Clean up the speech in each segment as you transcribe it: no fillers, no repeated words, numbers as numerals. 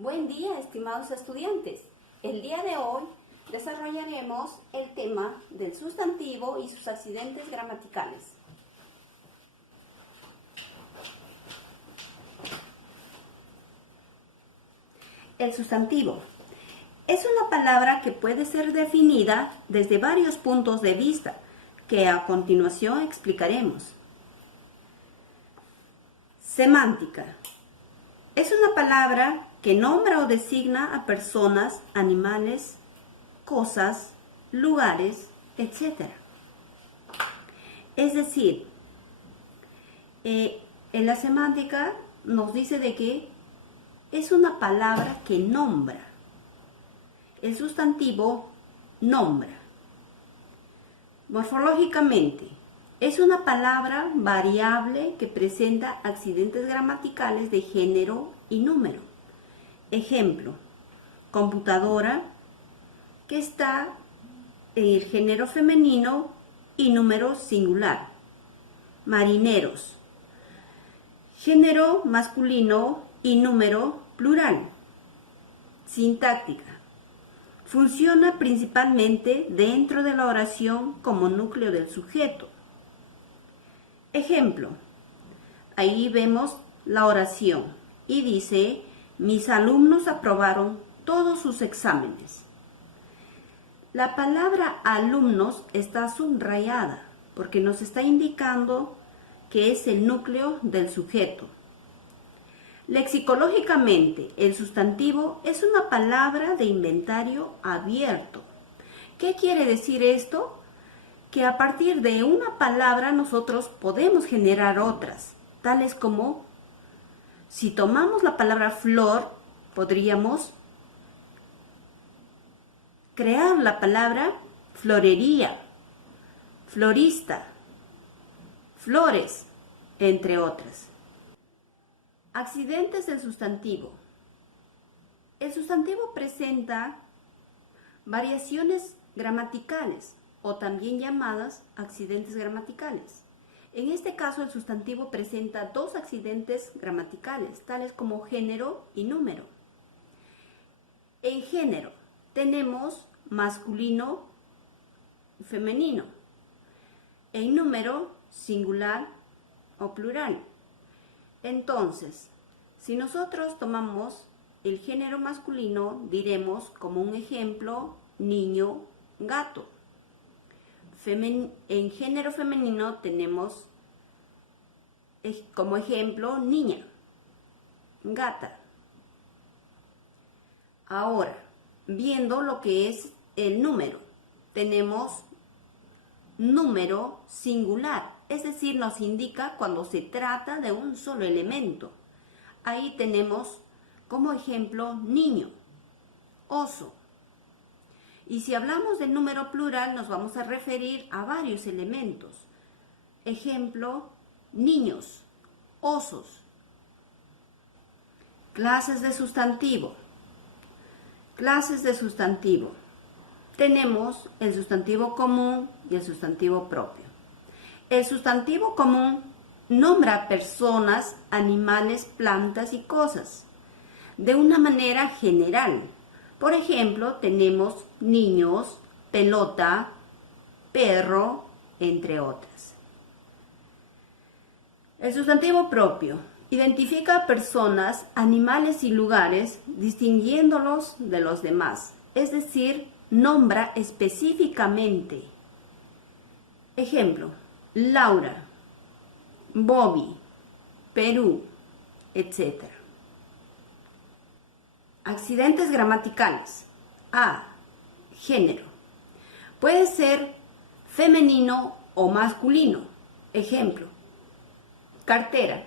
Buen día, estimados estudiantes. El día de hoy desarrollaremos el tema del sustantivo y sus accidentes gramaticales. El sustantivo es una palabra que puede ser definida desde varios puntos de vista, que a continuación explicaremos. Semántica. Es una palabra que nombra o designa a personas, animales, cosas, lugares, etc. Es decir, en la semántica nos dice de que es una palabra que nombra. El sustantivo nombra. Morfológicamente, es una palabra variable que presenta accidentes gramaticales de género y número. Ejemplo, computadora, que está en el género femenino y número singular. Marineros, género masculino y número plural. Sintáctica. Funciona principalmente dentro de la oración como núcleo del sujeto. Ejemplo, ahí vemos la oración y dice: mis alumnos aprobaron todos sus exámenes. La palabra alumnos está subrayada porque nos está indicando que es el núcleo del sujeto. Lexicológicamente, el sustantivo es una palabra de inventario abierto. ¿Qué quiere decir esto? Que a partir de una palabra nosotros podemos generar otras, tales como, si tomamos la palabra flor, podríamos crear la palabra florería, florista, flores, entre otras. Accidentes del sustantivo. El sustantivo presenta variaciones gramaticales o también llamadas accidentes gramaticales. En este caso, el sustantivo presenta dos accidentes gramaticales, tales como género y número. En género tenemos masculino y femenino. En número, singular o plural. Entonces, si nosotros tomamos el género masculino, diremos como un ejemplo, niño, gato. En género femenino tenemos como ejemplo niña, gata. Ahora, viendo lo que es el número, tenemos número singular, es decir, nos indica cuando se trata de un solo elemento. Ahí tenemos como ejemplo niño, oso. Y si hablamos del número plural, nos vamos a referir a varios elementos. Ejemplo, niños, osos. Clases de sustantivo. Clases de sustantivo. Tenemos el sustantivo común y el sustantivo propio. El sustantivo común nombra a personas, animales, plantas y cosas de una manera general. Por ejemplo, tenemos niños, pelota, perro, entre otras. El sustantivo propio identifica a personas, animales y lugares, distinguiéndolos de los demás, es decir, nombra específicamente. Ejemplo, Laura, Bobby, Perú, etc. Accidentes gramaticales. A. Género. Puede ser femenino o masculino. Ejemplo, cartera.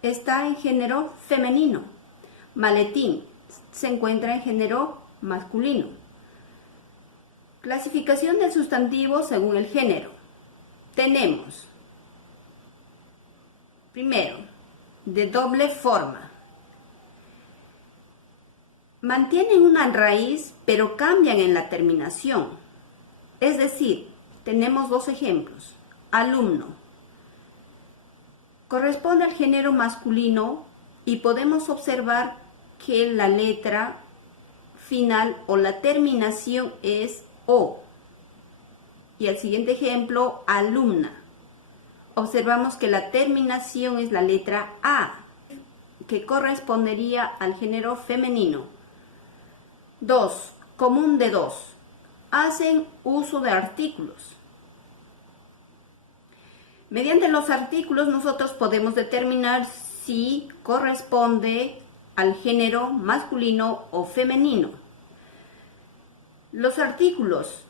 Está en género femenino. Maletín se encuentra en género masculino. Clasificación del sustantivo según el género. Tenemos, primero, de doble forma. Mantienen una raíz, pero cambian en la terminación. Es decir, tenemos dos ejemplos. Alumno. Corresponde al género masculino y podemos observar que la letra final o la terminación es O. Y el siguiente ejemplo, alumna. Observamos que la terminación es la letra A, que correspondería al género femenino. 2. Común de dos. Hacen uso de artículos. Mediante los artículos nosotros podemos determinar si corresponde al género masculino o femenino. Los artículos,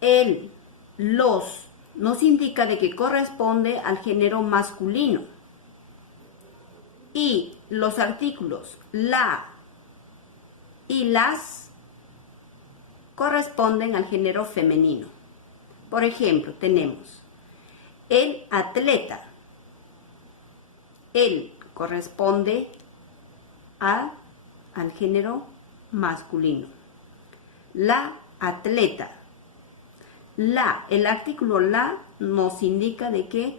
el, los, nos indica de que corresponde al género masculino. Y los artículos, la y las, corresponden al género femenino. Por ejemplo, tenemos el atleta. El corresponde al género masculino. La atleta. El artículo la nos indica de que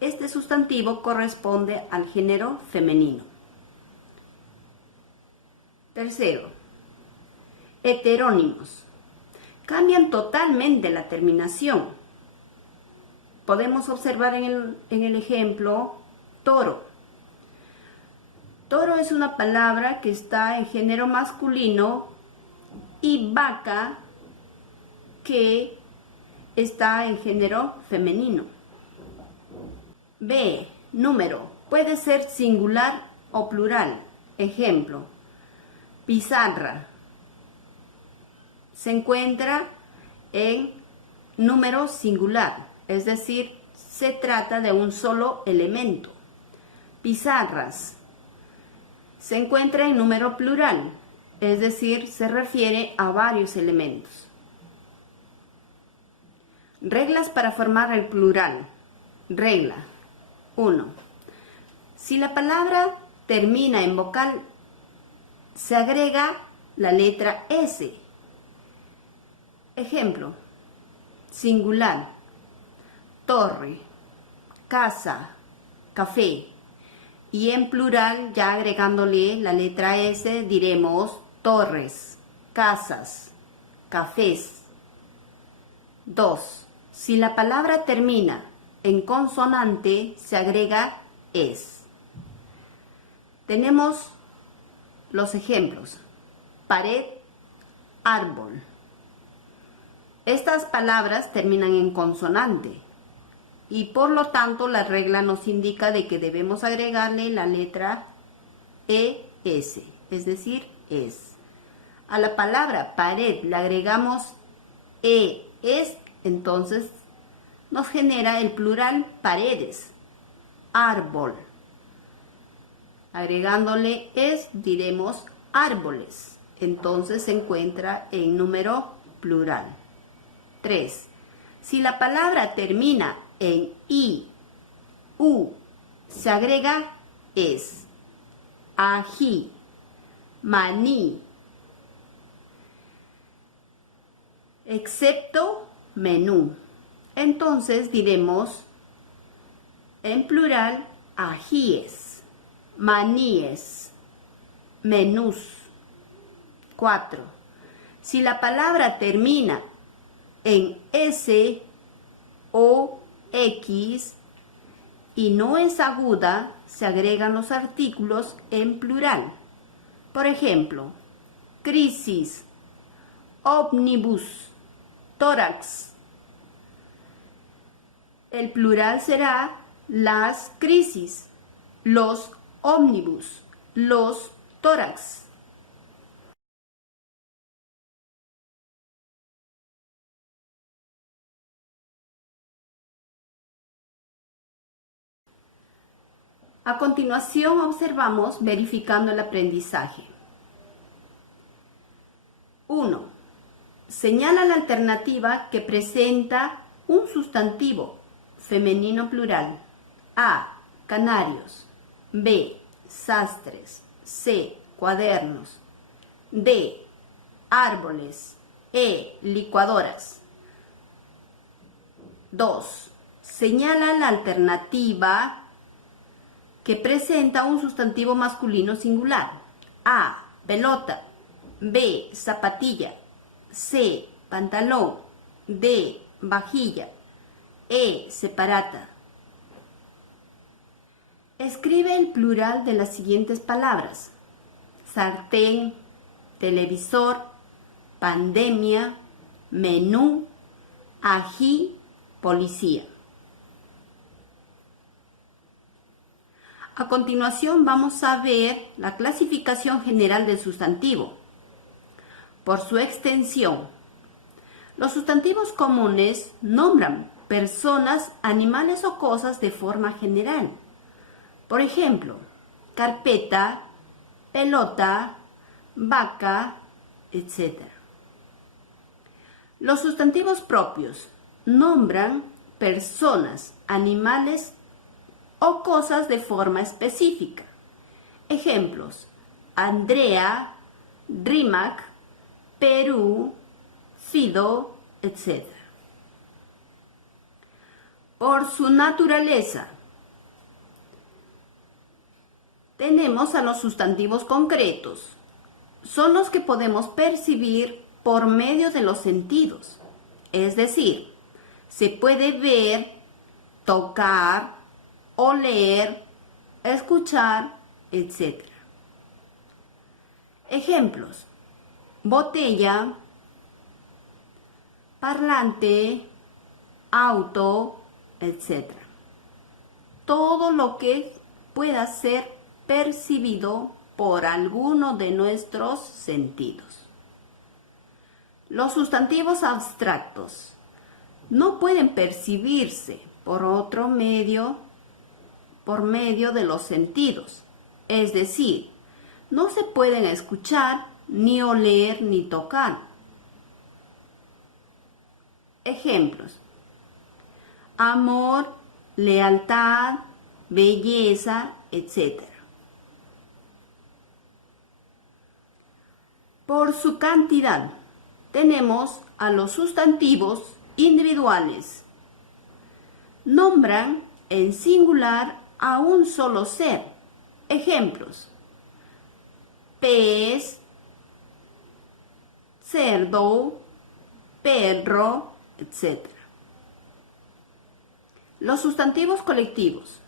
este sustantivo corresponde al género femenino. Tercero, heterónimos. Cambian totalmente la terminación. Podemos observar en el ejemplo toro. Toro es una palabra que está en género masculino y vaca que está en género femenino. B. Número. Puede ser singular o plural. Ejemplo, pizarra. Se encuentra en número singular, es decir, se trata de un solo elemento. Pizarras. Se encuentra en número plural, es decir, se refiere a varios elementos. Reglas para formar el plural. Regla 1. Si la palabra termina en vocal, se agrega la letra S. Ejemplo, singular, torre, casa, café. Y en plural, ya agregándole la letra S, diremos torres, casas, cafés. 2. Si la palabra termina en consonante, se agrega es. Tenemos los ejemplos: pared, árbol. Estas palabras terminan en consonante y por lo tanto la regla nos indica de que debemos agregarle la letra ES, es decir, es. A la palabra pared le agregamos es, entonces nos genera el plural paredes. Árbol. Agregándole es, diremos árboles. Entonces se encuentra en número plural. 3. Si la palabra termina en I, U, se agrega es. Ají, maní. Excepto menú. Entonces diremos en plural ajíes, maníes, menús. 4. Si la palabra termina en S o X y no es aguda, se agregan los artículos en plural. Por ejemplo, crisis, ómnibus, tórax. El plural será las crisis, los ómnibus, los tórax. A continuación observamos verificando el aprendizaje. 1. Señala la alternativa que presenta un sustantivo femenino plural. A. Canarios. B. Sastres. C. Cuadernos. D. Árboles. E. Licuadoras. 2. Señala la alternativa que presenta un sustantivo masculino singular. A, pelota. B, zapatilla. C, pantalón. D, vajilla. E, separata. Escribe el plural de las siguientes palabras: sartén, televisor, pandemia, menú, ají, policía. A continuación vamos a ver la clasificación general del sustantivo. Por su extensión, los sustantivos comunes nombran personas, animales o cosas de forma general. Por ejemplo, carpeta, pelota, vaca, etc. Los sustantivos propios nombran personas, animales o cosas de forma específica. Ejemplos: Andrea, Rimac, Perú, Fido, etc. Por su naturaleza, tenemos a los sustantivos concretos. Son los que podemos percibir por medio de los sentidos. Es decir, se puede ver, tocar, oler, escuchar, etc. Ejemplos: botella, parlante, auto, etc. Todo lo que pueda ser percibido por alguno de nuestros sentidos. Los sustantivos abstractos no pueden percibirse por otro medio, por medio de los sentidos. Es decir, no se pueden escuchar, ni oler, ni tocar. Ejemplos: amor, lealtad, belleza, etc. Por su cantidad, tenemos a los sustantivos individuales. Nombran en singular a un solo ser. Ejemplos: pez, cerdo, perro, etc. Los sustantivos colectivos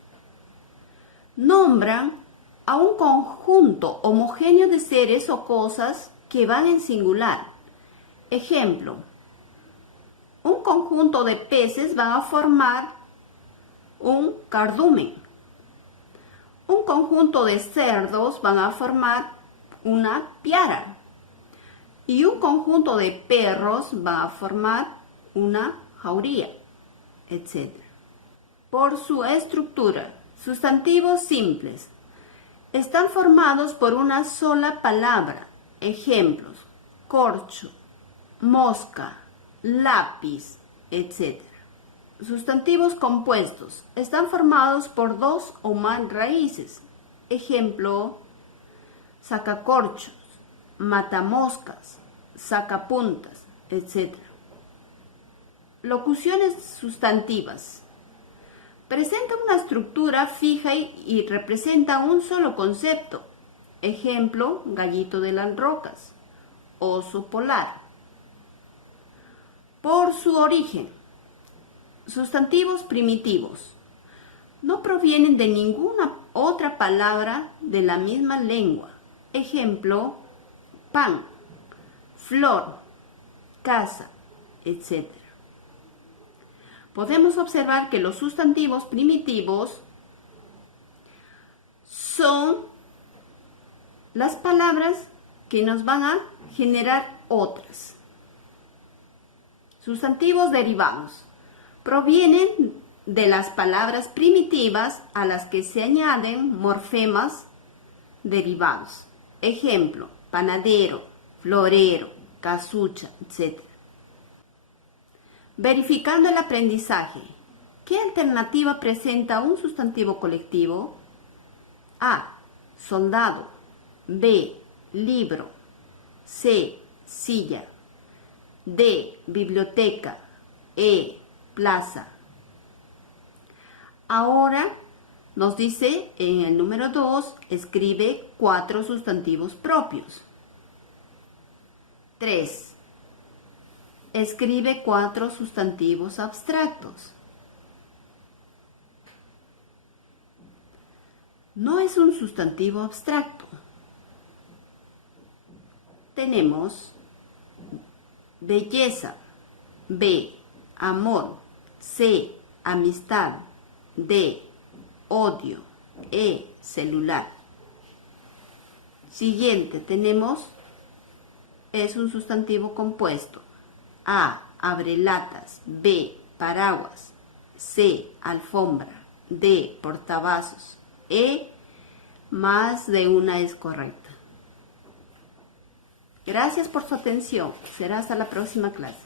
nombran a un conjunto homogéneo de seres o cosas que van en singular. Ejemplo: un conjunto de peces van a formar un cardumen. Un conjunto de cerdos van a formar una piara. Y un conjunto de perros va a formar una jauría, etc. Por su estructura, sustantivos simples están formados por una sola palabra. Ejemplos: corcho, mosca, lápiz, etc. Sustantivos compuestos están formados por dos o más raíces. Ejemplo: sacacorchos, matamoscas, sacapuntas, etc. Locuciones sustantivas. Presenta una estructura fija y representa un solo concepto. Ejemplo: gallito de las rocas, oso polar. Por su origen, sustantivos primitivos no provienen de ninguna otra palabra de la misma lengua. Ejemplo: pan, flor, casa, etc. Podemos observar que los sustantivos primitivos son las palabras que nos van a generar otras. Sustantivos derivados provienen de las palabras primitivas a las que se añaden morfemas derivados. Ejemplo: panadero, florero, casucha, etc. Verificando el aprendizaje, ¿qué alternativa presenta un sustantivo colectivo? A, soldado. B, libro. C, silla. D, biblioteca. E, plaza. Ahora Nos dice en el número 2, escribe 4 sustantivos propios. 3. Escribe 4 sustantivos abstractos. No es un sustantivo abstracto. Tenemos belleza, B, amor, C, amistad, D, odio, E, celular. Siguiente, tenemos, es un sustantivo compuesto. A, abrelatas, B, paraguas, C, alfombra, D, portavasos, E, más de una es correcta. Gracias por su atención. Será hasta la próxima clase.